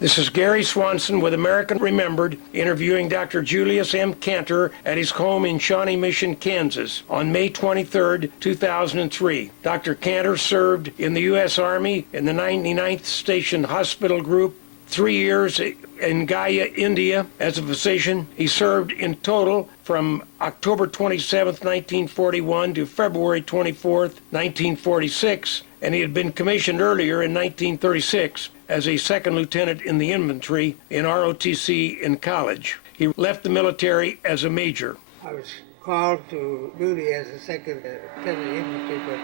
This is Gary Swanson with American Remembered, interviewing Dr. Julius M. Kantor at his home in Shawnee Mission, Kansas, on May 23, 2003. Dr. Kantor served in the U.S. Army in the 99th Station Hospital Group, 3 years in Gaya, India, as a physician. He served in total from October 27, 1941 to February 24, 1946, and he had been commissioned earlier in 1936 as a second lieutenant in the infantry in ROTC in college. He left the military as a major. I was called to duty as a second lieutenant infantry, but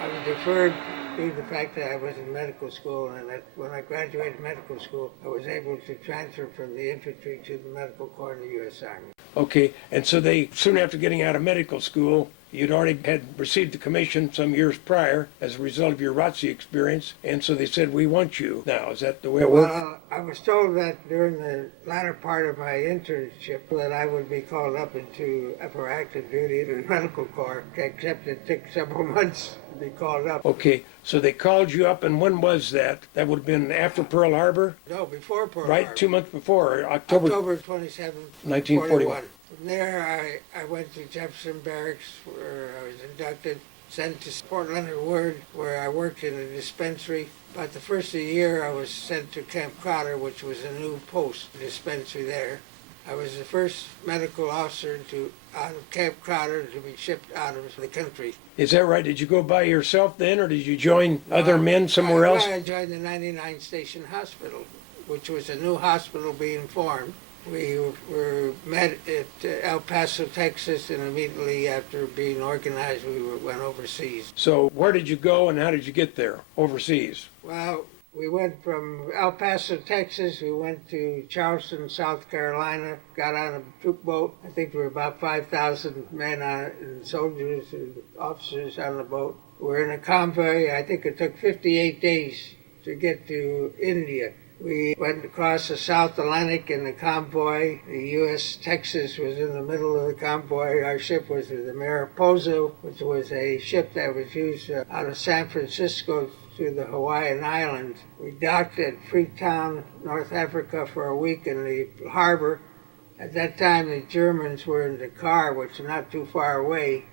I was deferred due to the fact that I was in medical school, and that when I graduated medical school, I was able to transfer from the infantry to the medical corps in the U.S. Army. Okay, and so they, soon after getting out of medical school, you'd already had received the commission some years prior as a result of your ROTC experience, and so they said, we want you now. Is that the way it worked? Well, I was told that during the latter part of my internship that I would be called up into upper active duty in the medical corps, except it took several months to be called up. Okay, so they called you up, and when was that? That would have been after Pearl Harbor? No, before Pearl Right, Harbor. 2 months before, October 27, 1941. From there, I went to Jefferson Barracks, where I was inducted, sent to Fort Leonard Wood, where I worked in a dispensary. About the first of the year, I was sent to Camp Crowder, which was a new post dispensary there. I was the first medical officer out of Camp Crowder to be shipped out of the country. Is that right? Did you go by yourself then, or did you join other men somewhere else? I joined the 99 Station Hospital, which was a new hospital being formed. We were met at El Paso, Texas, and immediately after being organized, we went overseas. So where did you go, and how did you get there, overseas? Well, we went from El Paso, Texas. We went to Charleston, South Carolina, got on a troop boat. I think there were about 5,000 men on it, and soldiers and officers on the boat. We were in a convoy. I think it took 58 days to get to India. We went across the South Atlantic in the convoy. The U.S. Texas was in the middle of the convoy. Our ship was the Mariposa, which was a ship that was used out of San Francisco to the Hawaiian Islands. We docked at Freetown, North Africa for a week in the harbor. At that time, the Germans were in Dakar, which is not too far away.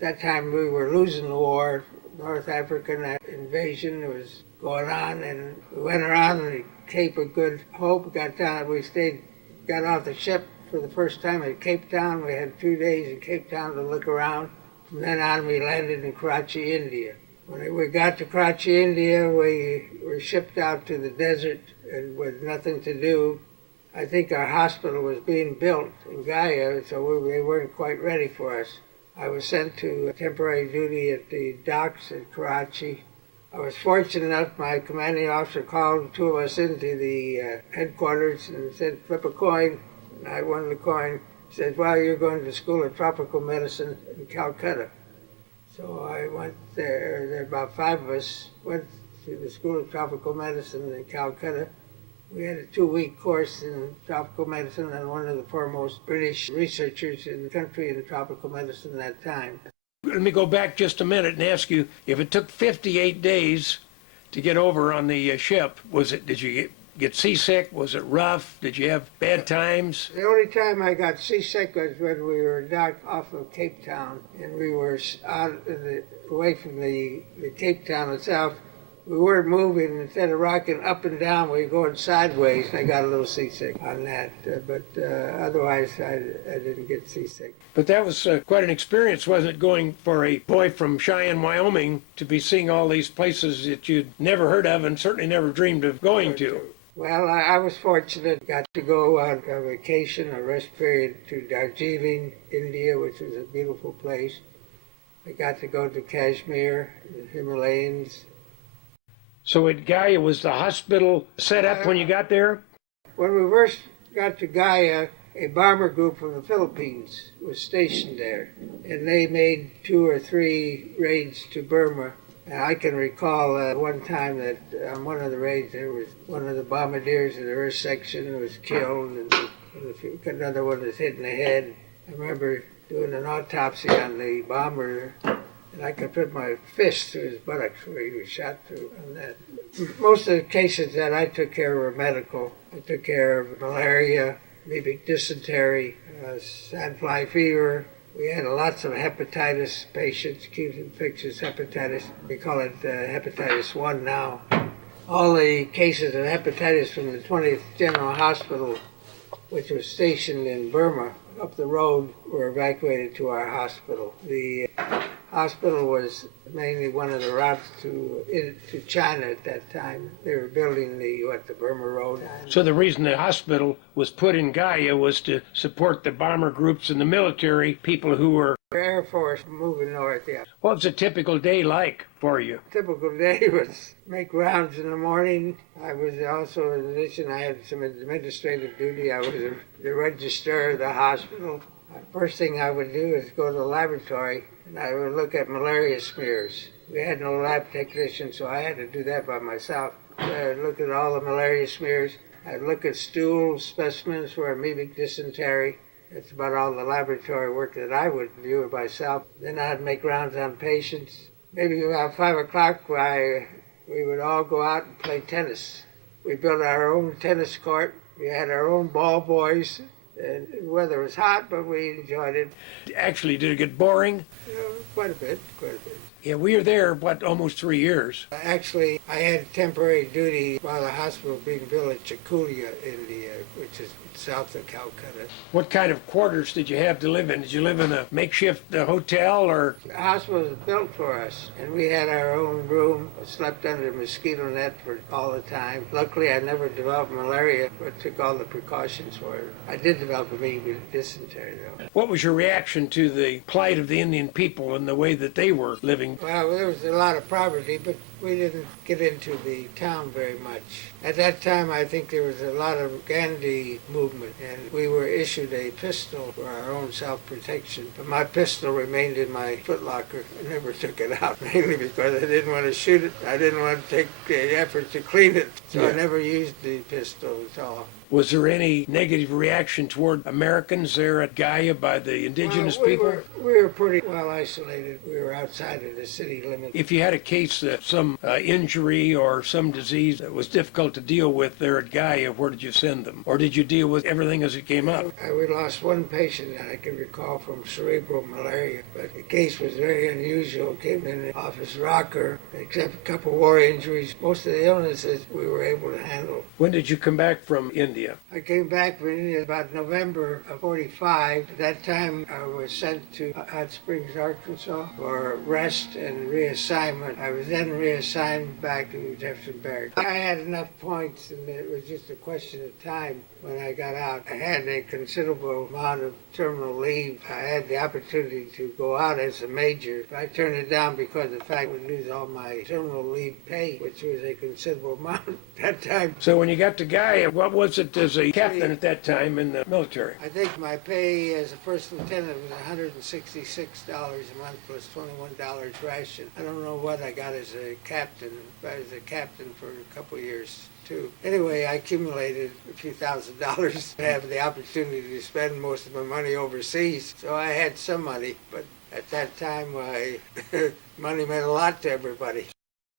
At that time, we were losing the war. North African invasion was going on, and we went around the Cape of Good Hope, got off the ship for the first time at Cape Town. We had 2 days in Cape Town to look around. From then on, we landed in Karachi, India. When we got to Karachi, India, we were shipped out to the desert and with nothing to do. I think our hospital was being built in Gaya, so they weren't quite ready for us. I was sent to temporary duty at the docks in Karachi. I was fortunate enough, my commanding officer called 2 of us into the headquarters and said, flip a coin. And I won the coin. He said, well, you're going to the School of Tropical Medicine in Calcutta. So I went there about 5 of us went to the School of Tropical Medicine in Calcutta. We had a 2-week course in tropical medicine, and one of the foremost British researchers in the country in tropical medicine at that time. Let me go back just a minute and ask you, if it took 58 days to get over on the ship, did you get seasick? Was it rough? Did you have bad times? The only time I got seasick was when we were docked off of Cape Town, and we were away from the Cape Town itself. We weren't moving. Instead of rocking up and down, we were going sideways, and I got a little seasick on that. But otherwise, I didn't get seasick. But that was quite an experience, wasn't it, going for a boy from Cheyenne, Wyoming, to be seeing all these places that you'd never heard of and certainly never dreamed of going to? Well, I was fortunate. Got to go on a vacation, a rest period, to Darjeeling, India, which was a beautiful place. I got to go to Kashmir, the Himalayas. So at Gaya, was the hospital set up when you got there? When we first got to Gaya, a bomber group from the Philippines was stationed there, and they made 2 or 3 raids to Burma. And I can recall one time that on one of the raids, there was one of the bombardiers of the Earth section who was killed, and another one was hit in the head. I remember doing an autopsy on the bomber, and I could put my fist through his buttocks where he was shot through on that. Most of the cases that I took care of were medical. I took care of malaria, maybe dysentery, sandfly fever. We had lots of hepatitis patients, acute infectious hepatitis. We call it hepatitis 1 now. All the cases of hepatitis from the 20th General Hospital, which was stationed in Burma, up the road, were evacuated to our hospital. The hospital was mainly one of the routes to China at that time. They were building the Burma Road. So the reason the hospital was put in Gaia was to support the bomber groups and the military people who were... Air Force moving north, yeah. What was a typical day like for you? Typical day was make rounds in the morning. I was also, in addition, I had some administrative duty. I was the registrar of the hospital. First thing I would do is go to the laboratory and I would look at malaria smears. We had no lab technician, so I had to do that by myself. So I would look at all the malaria smears. I'd look at stool specimens for amoebic dysentery. That's about all the laboratory work that I would do myself. Then I'd make rounds on patients. Maybe about 5 o'clock, we would all go out and play tennis. We built our own tennis court. We had our own ball boys. And the weather was hot, but we enjoyed it. Actually, did it get boring? Quite a bit. Yeah, we were there, almost 3 years. Actually, I had temporary duty while the hospital was being built at Chakulia, India, which is south of Calcutta. What kind of quarters did you have to live in? Did you live in a makeshift hotel or? The hospital was built for us, and we had our own room. I slept under a mosquito net for all the time. Luckily, I never developed malaria, but took all the precautions for it. I did develop amoebic dysentery, though. What was your reaction to the plight of the Indian people and the way that they were living? Well, there was a lot of poverty, but we didn't get into the town very much. At that time, I think there was a lot of Gandhi movement, and we were issued a pistol for our own self-protection. But my pistol remained in my footlocker. I never took it out, mainly because I didn't want to shoot it. I didn't want to take the effort to clean it, so I never used the pistol at all. Was there any negative reaction toward Americans there at Gaia by the indigenous people? We were pretty well isolated. We were outside of the city limits. If you had a case, some injury or some disease that was difficult to deal with there at Gaia, where did you send them? Or did you deal with everything as it came up? We lost one patient that I can recall from cerebral malaria, but the case was very unusual. Came in the office rocker, except a couple war injuries. Most of the illnesses we were able to handle. When did you come back from India? I came back from India about November of '45. At that time, I was sent to Hot Springs, Arkansas for rest and reassignment. I was then reassigned back to Jefferson Barracks. I had enough points, and it was just a question of time when I got out. I had a considerable amount of terminal leave. I had the opportunity to go out as a major. I turned it down because of the fact I would lose all my terminal leave pay, which was a considerable amount at that time. So when you got to Gaia, what was it as a captain at that time in the military? I think my pay as a first lieutenant was $166 a month plus $21 ration. I don't know what I got as a captain. I was a captain for a couple of years too. Anyway, I accumulated a few $1,000s to have the opportunity to spend most of my money overseas. So I had some money, but at that time, money meant a lot to everybody.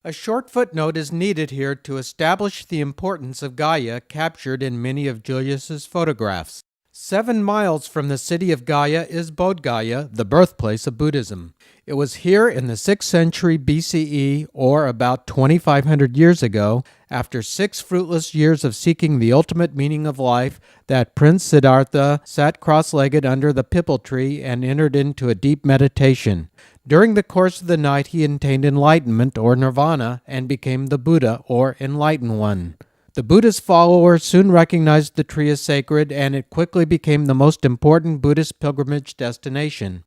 A short footnote is needed here to establish the importance of Gaia captured in many of Julius's photographs. 7 miles from the city of Gaia is Bodh Gaya, the birthplace of Buddhism. It was here in the 6th century BCE, or about 2,500 years ago, after 6 fruitless years of seeking the ultimate meaning of life, that Prince Siddhartha sat cross-legged under the pipal tree and entered into a deep meditation. During the course of the night, he attained enlightenment, or nirvana, and became the Buddha, or enlightened one. The Buddha's followers soon recognized the tree as sacred, and it quickly became the most important Buddhist pilgrimage destination.